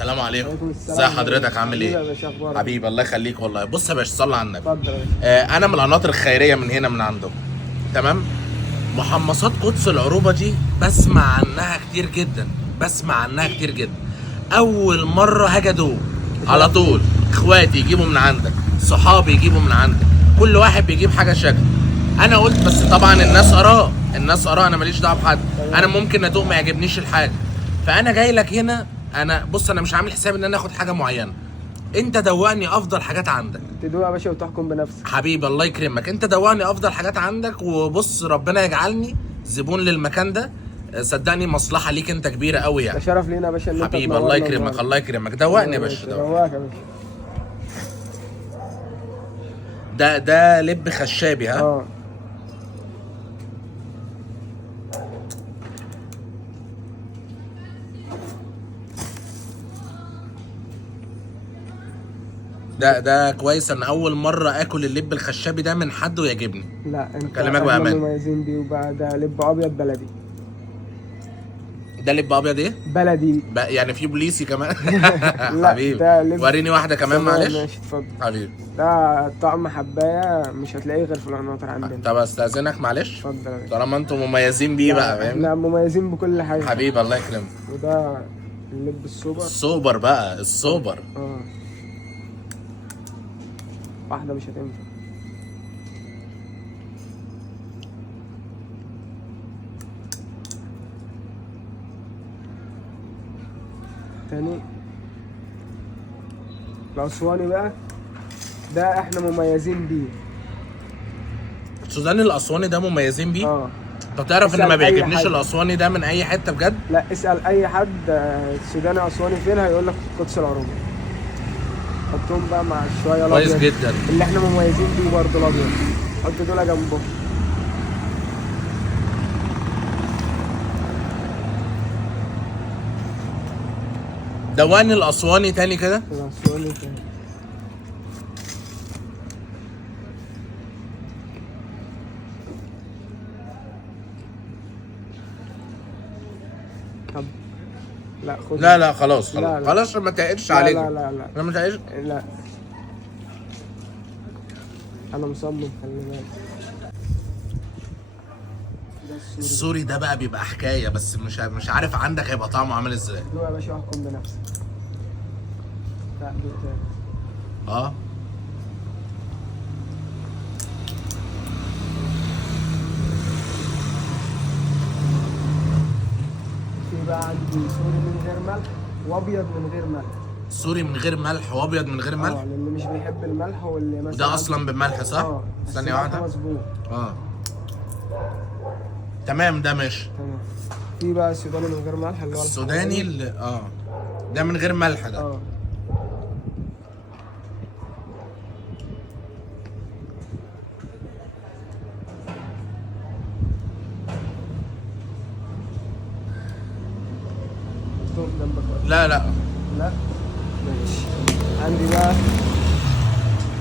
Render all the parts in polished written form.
السلام عليكم. وعليكم ازي السلام. حضرتك عامل حبيبي يا ايه؟ باشا، اخبارك؟ حبيبي الله يخليك والله. بص يا باشا صلي على النبي. اتفضل يا باشا. انا من القناطر الخيريه من هنا من عندهم. تمام. محمصات قدس العروبه دي بسمع عنها كتير جدا، بسمع عنها كتير جدا. اول مره هاجي ادوق على طول. اخواتي يجيبوا من عندك، صحابي يجيبوا من عندك، كل واحد بيجيب حاجه شكل. انا قلت بس طبعا الناس اراء، انا ماليش دعوه بحد. انا ممكن ادوق ما يعجبنيش الحاجه، فانا جاي لك هنا. انا بص انا مش عامل حساب ان انا اخد حاجه معينه. انت دوقني افضل حاجات عندك تدوق يا باشا وتحكم بنفسك. حبيبي الله يكرمك. انت دوقني افضل حاجات عندك، وبص ربنا يجعلني زبون للمكان ده. صدقني مصلحه ليك انت كبيره قوي ده يعني. شرف لينا يا باشا ان انت حبيبي تنورنا الله يكرمك النهاردة. الله يكرمك. دوقني يا باشا دوقني. دواك يا باشا. ده لب خشابي ها. اه ده كويس. انا اول مره اكل اللب الخشابي ده من حد ويعجبني. لا انت كلامك احنا بأمانة. مميزين بيه. وبقى ده لب ابيض بلدي. ده لب ابيض ايه؟ بلدي. يعني في بوليسي كمان. لا، حبيبي ده لب. وريني واحده كمان تمام، معلش. ماشي اتفضل. حبيبي ده طعم حبايه مش هتلاقيه غير في القناطر عندنا. طب استاذنك معلش. اتفضل يا باشا. طالما انتم مميزين بيه بقى لا، فاهمني. احنا مميزين بكل حاجه. حبيبي الله يكرمك. وده اللب السوبر. السوبر بقى السوبر. اه واحده مش هتنفع. تاني الأسواني بقى ده احنا مميزين بيه. السوداني الاسواني ده مميزين بيه. اه طب تعرف ان اسأل ما أي بيعجبنيش حد. الاسواني ده من اي حته بجد. لا، اسأل أي حد سوداني أسواني فين هيقول لك في قدس العروبة. حطهم بقى مع شوية كويس الأبيض جدا. اللي احنا مميزين بيه برضه الأبيض. حط دول جنبهم. دواني الاسواني تاني كده. الأسواني فين؟ طب لا خد. لا خلاص لا، خلاص لا. خلاص ما تقلش لا علينا. لا لا لا انا ما تقلش. لا، انا مصمم خلي بالك. ده السوري. السوري ده بقى بيبقى حكايه، بس مش عارف عندك هيبقى طعمه عامل ازاي. دوق يا باشا واحكم بنفسك. لا دوق تاني. اه في بقى عندي سوري من غير ملح وابيض من غير ملح. سوري من غير ملح وابيض من غير ملح. للي مش بيحب الملح واللي مثلا وده اصلا بالملح صح؟ بس ثانيه الملح واحده. مظبوط. اه تمام ده ماشي. تمام. في بقى السوداني من غير ملح اللي هو السوداني اللي ده من غير ملح ده. اه حطهم جنبك بقى. لا لا ماشي. عندي بقى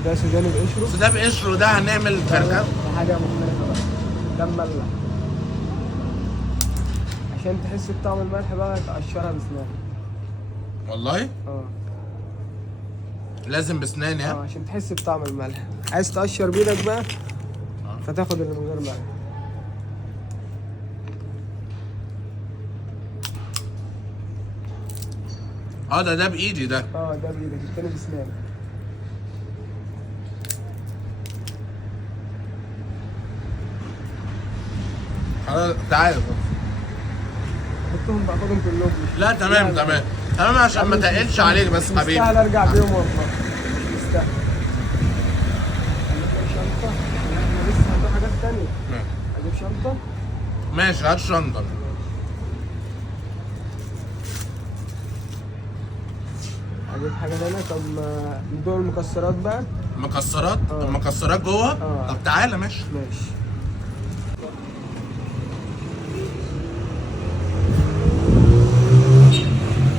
ده سوداني بقشره. بس ده بقشره ده هنعمل فرخه. ده حاجة مختلفة بقى. ده مملح. عشان تحس بطعم الملح بقى تقشرها بسنانك. والله اه لازم بسناني ها. عشان تحس بطعم الملح. عايز تقشر بايدك بقى فتاخد اللي من غير ملح. ده بايدي ده. ده بايدك التاني بسنانك. خلاص تعالى. حطهم بقى خدهم كلهم. لا تمام تمام تمام عشان ما تقلش عليك بس حبيبي. مستاهل ارجع بيهم والله. مستاهل. اجيب شنطة. احنا لسه هنروح حاجات تانية. اجيب شنطة. ماشي هات شنطه. اجيب حاجة تانية. طب ندوق المكسرات بقى. مكسرات. المكسرات جوه. طب تعالى ماشي. ماشي.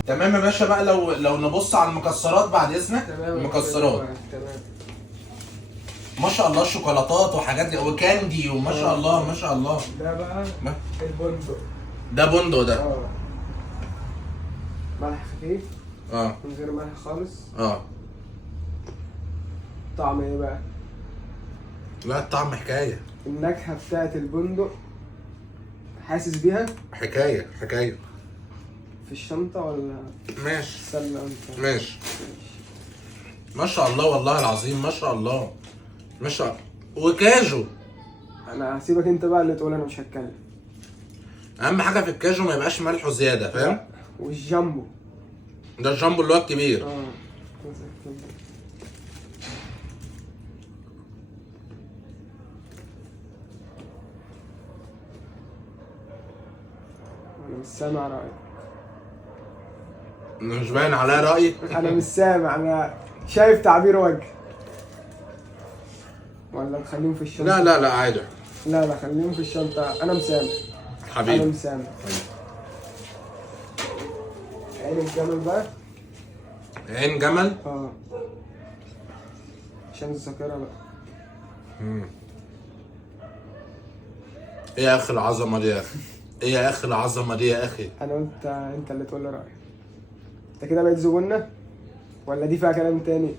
تمام يا باشا بقى. لو نبص على المكسرات بعد اذنك. تمام. المكسرات تمام. ما شاء الله شوكولاتات وحاجات دي وكاندي وما شاء الله ما شاء الله. ده بقى البندق. ده بندق ده. ملح خفيف. اه من غير ملح خالص. اه. طعم ايه بقى؟ لا الطعم حكايه. النكهة بتاعت البندق حاسس بيها حكايه حكايه. في الشنطة ولا ماشي سلة انت؟ ماشي. ما شاء الله والله العظيم ما شاء الله. ما شاء وكاجو. انا هسيبك انت بقى اللي تقول، انا مش هتكلم. اهم حاجه في الكاجو ما يبقاش ملحه زياده فاهم. والجامبو. ده الجامبو اللي هو الكبير. اه. انا مش سامع رأيك. مش باين عليا رايي. انا مش سامع، انا شايف تعبير وجه. ولا نخليهم في الشنطة؟ لا لا لا عادي. لا لا خليهم في الشنطة، انا مسامع. انا حبيبي. مسامع. عين الجمل بقى. عين جمل. اه. عشان الذاكرة بقى. ايه يا اخي العظمه دي يا اخي. ايه يا اخي العظمه دي يا اخي. انا قلت انت اللي تقول لي رأيك. انت كده بقيت زبونة ولا دي فيها كلام تاني؟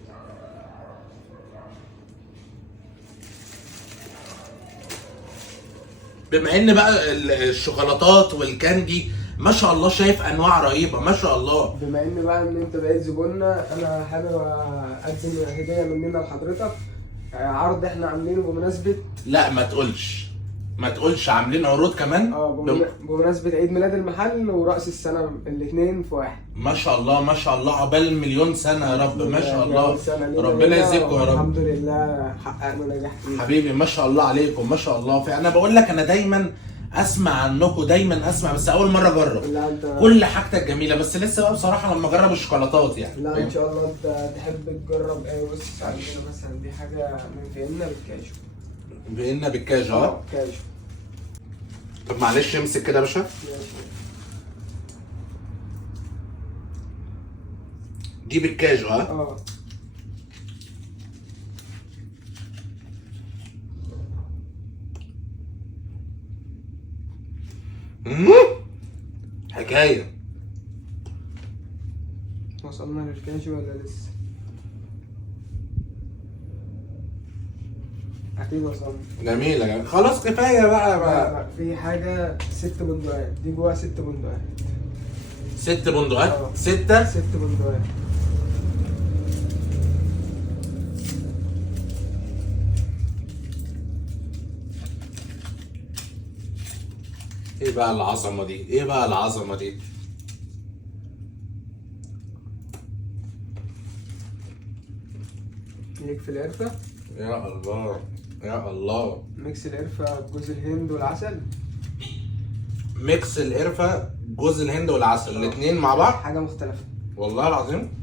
بما ان بقى الشوكولاتات والكاندي ما شاء الله شايف انواع رهيبه ما شاء الله. بما ان بقى ان انت بقيت زبونة، انا حابب اقدم هدية مننا لحضرتك. عرض احنا عاملينه بمناسبة. لا ما تقولش ما تقولش عاملين عروض كمان. بمناسبة عيد ميلاد المحل ورأس السنة الاتنين في واحد. ما شاء الله ما شاء الله عقبال مليون سنه يا رب ما شاء الله. ربنا ربنا يزيدكم يا رب. الحمد لله حققنا نجاح كبير. حبيبي ما شاء الله عليكم ما شاء الله. فانا بقول لك انا دايما اسمع عنكم دايما اسمع بس اول مره اجرب. لا انت كل حاجتك جميله بس لسه بقى بصراحه لما اجرب الشوكولاتات يعني. لا ان شاء الله انت تحب تجرب ايه. بص عندنا مثلا دي حاجة من فيينا بالكاجو. بقينا بالكاجو ها. كاجو. طب معلش امسك كده يا باشا. ماشي. دي بالكاجو ها. اه. حكايه. وصلنا للكاجو ولا لسه؟ اكيد وصلنا. جميله جميله خلاص كفايه بقى. لا، في حاجة 6 بندقات، دي جواها 6 بندقات. 6 بندقات. اه. 6. 6 بندقات. ايه بقى العظمه دي ايه بقى العظمه دي. ليك في القرفة؟ يا الله يا الله. ميكس القرفة بجوز الهند والعسل. ميكس القرفه جوز الهند والعسل الاثنين مع بعض. حاجة مختلفة والله العظيم.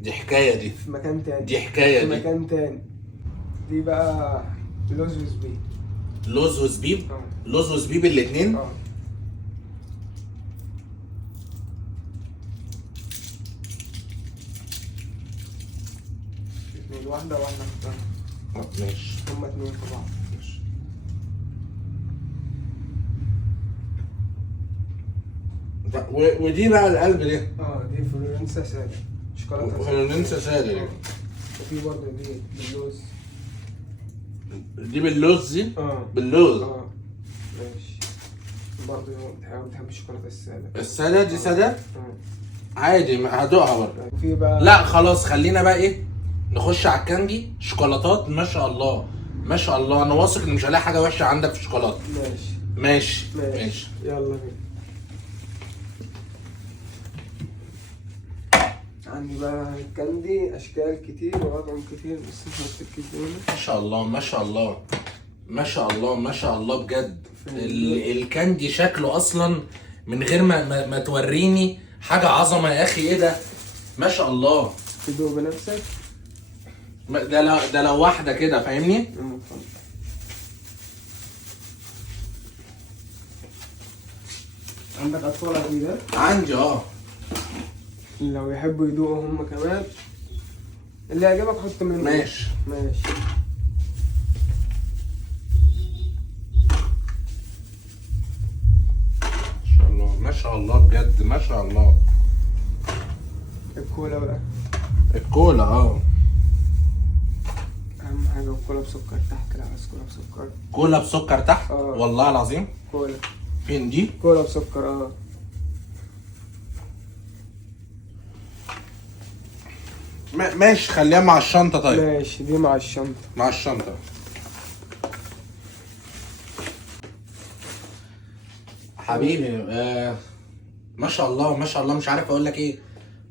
دي حكايه دي. في مكان تاني. دي حكايه في دي. مكان تاني. دي بقى لوز وزبيب. لوز وزبيب. اه. لوز وزبيب الاثنين. اه. اتنين، واحدة واحدة اختار. ماشي. هما اتنين في بعض. ماشي. ودي بقى القلب دي. اه دي فلورنسا سادة. شوكولاتة فلورنسا سادة دي. وفي برضه دي باللوز. دي باللوز دي. اه. باللوز. اه ماشي. برضه بتحب الشوكولاتة السادة. السادة دي سادة. اه. عادي هدوقها برضه. وفي بقى. لا خلاص خلينا بقى ايه نخش على الكاندي. شوكولاتات ما شاء الله ما شاء الله. انا واثق ان مش هلاقي حاجه وحشه عندك في الشوكولاته. ماشي. ماشي ماشي. يلا بينا. عندي بقى الكاندي اشكال كتير واطعم كتير بس مش هتركز هنا. ما شاء الله ما شاء الله ما شاء الله ما شاء الله بجد. الكاندي شكله اصلا من غير ما توريني حاجه عظمه يا اخي. ايه ده ما شاء الله. تدوق بنفسك. ده لو واحده كده فاهمني. عندك اطفال اكيد ها؟ عندي لو يحبوا يدوقوا هم كمان، اللي يعجبك حط منه. ماشي. ماشي. ما شاء الله ما شاء الله بجد ما شاء الله. الكولا بقى، الكولا اهم حاجه الكولا بسكر تحت. لا عايز كولا بسكر. كولا بسكر تحت. والله العظيم. كولا فين دي؟ كولا بسكر. ماشي خليها مع الشنطة. طيب ماشي دي مع الشنطة. مع الشنطة. حبيبي ما شاء الله ما شاء الله. مش عارف اقول لك ايه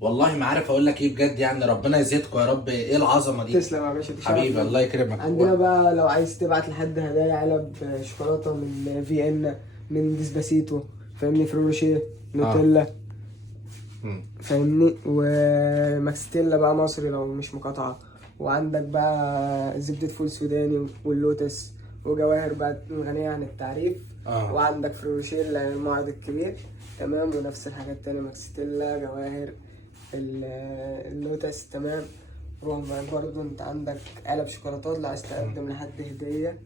والله، ما عارف اقول لك ايه بجد. يعني ربنا يزيدكم يا رب. ايه العظمه دي. تسلم يا باشا. حبيبي الله يكرمك. عندنا بقى لو عايز تبعت لحد هدايا علب شوكولاته من فيينا، من ديسباسيتو، فاهمني، فروشيه، نوتيلا، فاهمني، وماكستيلا بقى مصري لو مش مقاطعه. وعندك بقى زبده فول سوداني واللوتس، وجواهر بقى غنيه عن التعريف. وعندك فروشيه للمعرض الكبير، تمام. ونفس الحاجات التانية، ماكستيلا، جواهر، اللوتس، تمام. برضه انت عندك علب شوكولاتات لو عايز تقدم لحد هدية.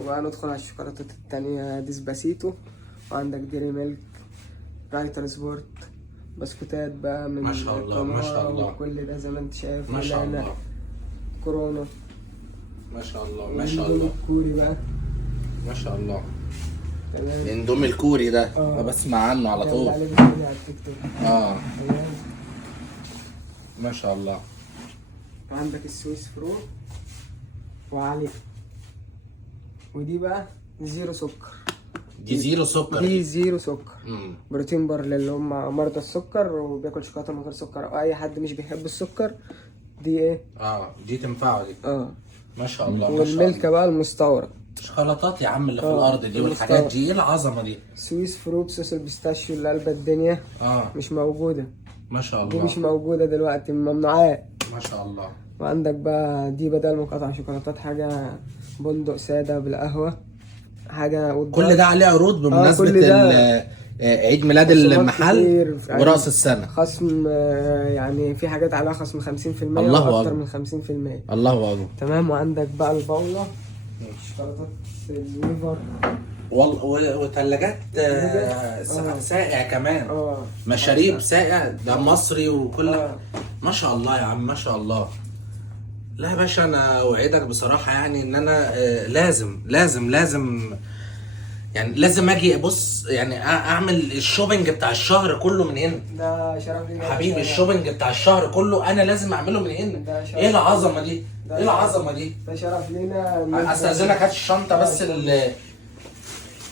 وبقى ندخل على الشوكولاتات التانية، ديسباسيتو، وعندك ديري ميلك، رايتر سبورت، بسكوتات بقى من ما شاء الله ما شاء الله. وكل ده زي ما انت شايف. ما شاء الله. كورونا. ما شاء الله ما شاء الله. كوري بقى. ما شاء الله. تمام. الاندومي الكوري ده انا بسمع عنه على طول. على التيك توك. تمام. ما شاء الله. وعندك السويس فرو وعلي، ودي بقى زيرو سكر. دي زيرو سكر. دي زيرو سكر. بروتين بار للي هم مرضى السكر وبياكل شوكولاته من غير سكر، او اي حد مش بيحب السكر. دي ايه؟ دي تنفعه دي. ما شاء الله. والملكه بقى المستورد. شوكولاتات يا عم اللي في الارض دي والحاجات دي. ايه العظمه دي. سويس فرو بصوص البيستاشيو اللي قلب الدنيا. مش موجوده. ما شاء الله. دي مش موجوده دلوقتي، ممنوعات. ما شاء الله. وعندك بقى دي بدل مقاطع شوكولاتات، حاجه بندق ساده بالقهوه، حاجه كل ده عليه عروض بمناسبه عيد ميلاد المحل وراس السنه. خصم يعني في حاجات عليها خصم 50%. الله واكتر من 50%. الله اكبر. تمام. وعندك بقى الباوله، شوكولاتات الليفر، وثلاجات ساقع كمان. مشاريب ساقع ده مصري وكل ما شاء الله يا عم ما شاء الله. لا يا باشا انا اوعدك بصراحه يعني ان انا لازم يعني لازم اجي بص يعني اعمل الشوبينج بتاع الشهر كله من هنا. ده شرف لينا حبيبي. الشوبينج بتاع الشهر كله انا لازم اعمله من هنا. ايه العظمه دي. ايه العظمه دي. ده شرف لينا. استاذنك هات الشنطه بس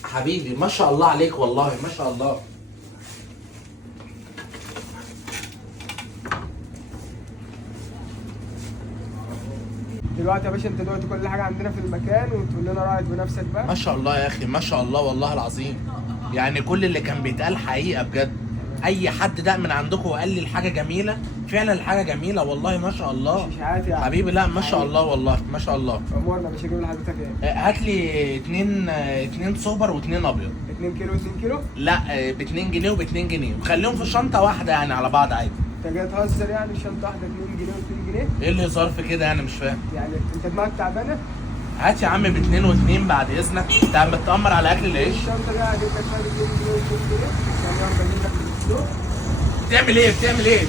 حبيبي ما شاء الله عليك والله ما شاء الله. دلوقتي يا باشا انت دلوقتي كل حاجه عندنا في المكان، وتقول لنا رايك بنفسك بقى. ما شاء الله يا اخي ما شاء الله والله العظيم. يعني كل اللي كان بيتقال حقيقه بجد. اي حد ده من عندكم وقال لي الحاجه جميله فعلا. الحاجه جميله والله ما شاء الله. مش عارف يعني حبيبي. لا ما شاء الله والله ما شاء الله. امورنا مش هجيب لحضرتك ايه. هات لي اتنين سوبر واتنين ابيض. 2 كيلو 2 كيلو. لا ب 2 جنيه وب 2 جنيه وخليهم في شنطه واحده يعني على بعض عادي. انت جاي تهزر يعني؟ شنطه واحده 2 جنيه و2 جنيه؟ ايه اللي ظرف كده يعني مش فاهم. يعني انت دماغك تعبانه؟ هات يا عم ب 2 و2 بعد اذنك. انت متأمر على اكل العيش. الشنطه دي هجيب لك فيها 2 جنيه و2 جنيه. يعني واحده اجيب لك الكيلو. بتعمل ايه